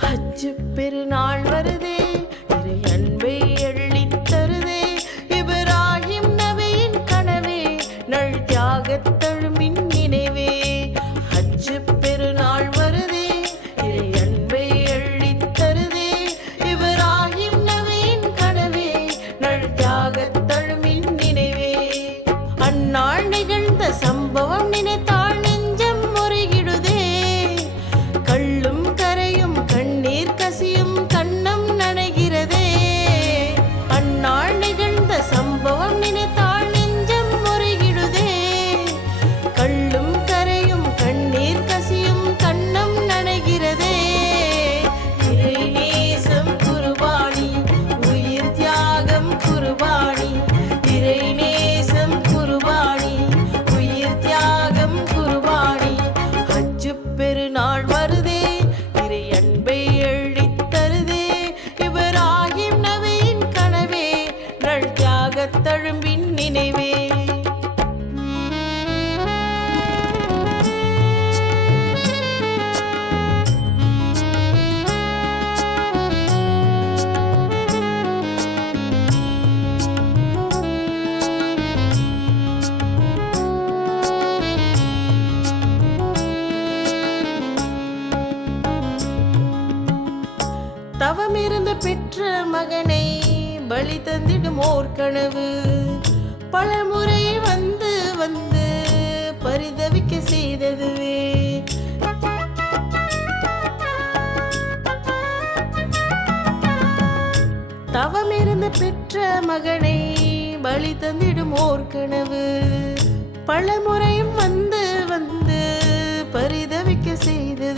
ஹஜ்ஜு பெருநாள் வருதே, இறை அன்பை அள்ளித் தருதே, இப்ராஹிம் நபியின் கனவே, நல் தியாகத் தழும்பின் நினைவே. ஹஜ்ஜு பெருநாள் வருதே, இறை அன்பை அள்ளித் தருதே, இப்ராஹிம் நபியின் கனவே, நல் தியாகத் தழும்பின் நினைவே. அந்நாள் நிகழ்ந்த சம்பவம் நினைத்தால் நெஞ்சம் முறையிடுதே, கள்ளும் கரையும் கண்ணீர் கசியும் கண்ணம் நனைகிறதே. அந்நாள் நிகழ்ந்த சம்பவம் நினைத்தால் நெஞ்சம் முறையிடுதே, கள்ளும் கரையும் கண்ணீர் கசியும் கண்ணம் நனைகிறதே. இறை நேசம் குர்பானி, உயிர் தியாகம் குர்பானி, இறை நேசம் குர்பானி, உயிர் தியாகம் குர்பானி. ஹஜ்ஜு பெருநாள் வருதே, இறை அன்பை அள்ளித் தருதே, இப்ராஹிம் நபியின் கனவே, நல் தியாகத் தழும்பின் நினைவே. தவமிருந்து பெற்ற மகனை பலி தந்திடும் ஓர் கனவு, பலமுறை வந்து வந்து பரிதவிக்க செய்ததுவே. தவமிருந்து பெற்ற மகனை பலி தந்திடும் ஓர் கனவு, பலமுறையும் வந்து வந்து பரிதவிக்க செய்தது.